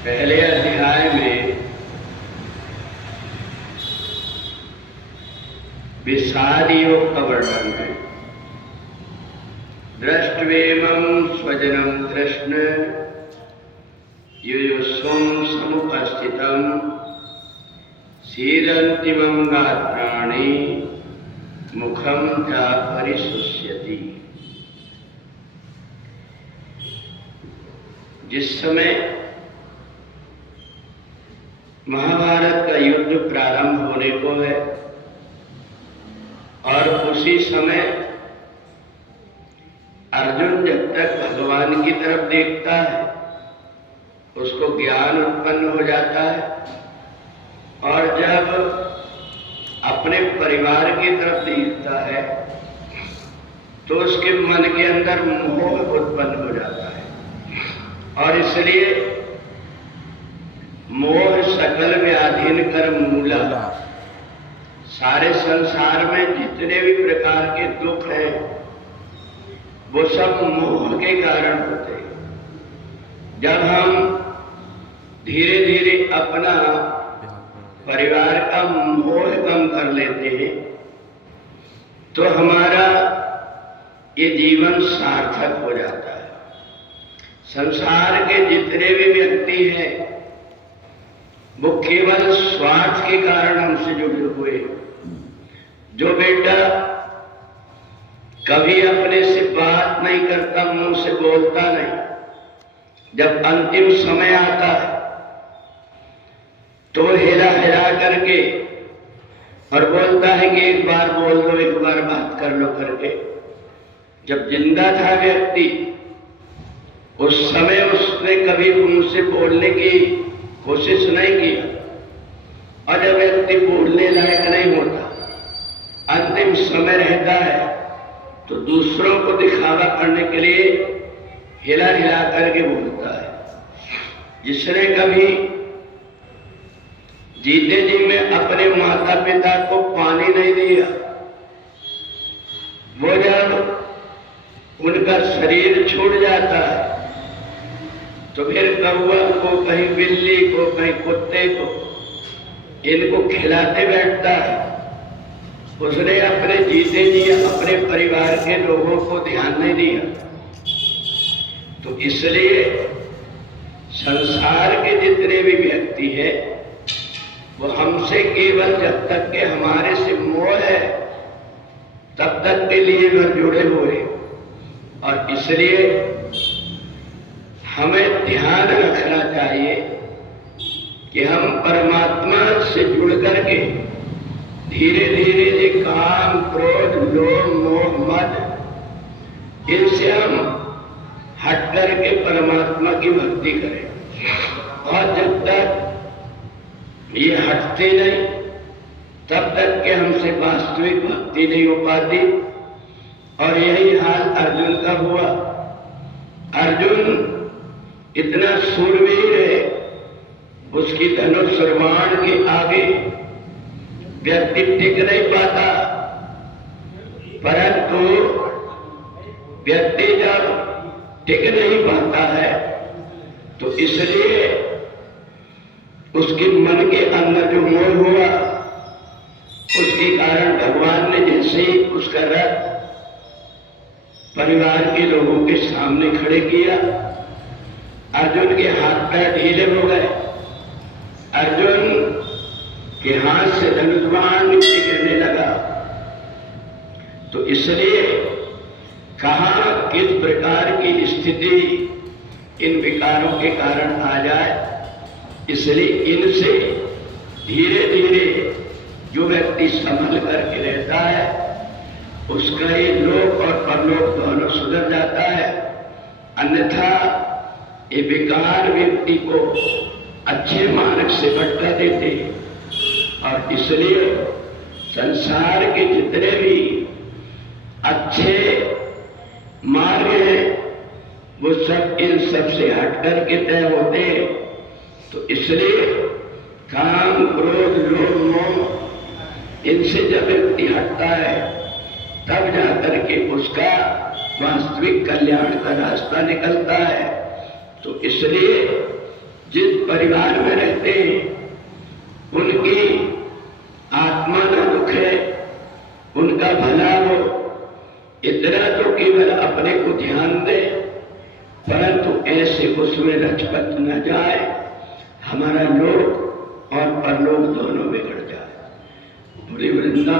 पहले अध्याय में विषाद योग का वर्णन है। दृष्टवेमं स्वजनं कृष्ण युयुस्वं समुपस्थितं सीदन्तिमं गात्राणि मुखं च परिशुष्यति। जिस समय महाभारत का युद्ध प्रारंभ होने को है और उसी समय अर्जुन जब तक भगवान की तरफ देखता है उसको ज्ञान उत्पन्न हो जाता है, और जब अपने परिवार की तरफ देखता है तो उसके मन के अंदर मोह उत्पन्न हो जाता है। और इसलिए मोह सकल व्याधिन कर मूला, सारे संसार में जितने भी प्रकार के दुख हैं वो सब मोह के कारण होते हैं। जब हम धीरे धीरे अपना परिवार का मोह कम कर लेते हैं तो हमारा ये जीवन सार्थक हो जाता है। संसार के जितने भी व्यक्ति हैं वो केवल स्वार्थ के कारण हमसे जुड़े हुए। जो बेटा कभी अपने से बात नहीं करता, मुंह से बोलता नहीं, जब अंतिम समय आता है तो हिला हिला करके और बोलता है कि एक बार बोल लो, एक बार बात कर लो करके। जब जिंदा था व्यक्ति उस समय उसने कभी मुंह से बोलने की कोशिश नहीं किया, और जब व्यक्ति बोलने लायक नहीं होता, अंतिम समय रहता है तो दूसरों को दिखावा करने के लिए हिला हिला करके बोलता है। जिसने कभी जीते जी में अपने माता पिता को पानी नहीं दिया, वो जब उनका शरीर छूट जाता है तो फिर कौवा को, कहीं बिल्ली को, कहीं कुत्ते को, इनको खिलाते बैठता है। उसने अपने जीते जी अपने परिवार के लोगों को ध्यान नहीं दिया। तो इसलिए संसार के जितने भी व्यक्ति हैं वो हमसे केवल जब तक के हमारे से मोह है तब तक के लिए वह जुड़े हुए। और इसलिए हमें ध्यान रखना चाहिए कि हम परमात्मा से जुड़ करके धीरे धीरे ये काम, क्रोध, लोभ, मोह, मद, इनसे हम हट करके परमात्मा की भक्ति करें। और जब तक ये हटते नहीं तब तक के हमसे वास्तविक भक्ति नहीं हो पाती। और यही हाल अर्जुन का हुआ। अर्जुन इतना शूरवीर है, उसकी धनुष बाण के आगे व्यक्ति टिक नहीं पाता। परंतु व्यक्ति जब टिक नहीं पाता है तो इसलिए उसके मन के अंदर जो मोह हुआ उसके कारण भगवान ने जैसे ही उसका रथ परिवार के लोगों के सामने खड़े किया, अर्जुन के हाथ पैर ढीले हो गए। अर्जुन के हाथ से धनुष बाण नीचे गिरने लगा। तो इसलिए कहाँ किस प्रकार की स्थिति इन विकारों के कारण आ जाए, इसलिए इनसे धीरे धीरे जो व्यक्ति संभल करके रहता है उसका ये लोक और परलोक दोनों सुधर जाता है। अन्यथा ये विकार व्यक्ति को अच्छे मार्ग से भटका देते हैं। और इसलिए संसार के जितने भी अच्छे मार्ग हैं वो सब इन सब से हट करके तय होते हैं। तो इसलिए काम, क्रोध, लोभ, मोह, इनसे जब व्यक्ति हटता है तब जाकर के उसका वास्तविक कल्याण का रास्ता निकलता है। तो इसलिए जिस परिवार में रहते हैं उनकी आत्मा न दुखे, उनका भला हो, इतना तो केवल अपने को ध्यान दे, परंतु ऐसे उसमें लचपत न जाए, हमारा लोक और परलोक दोनों में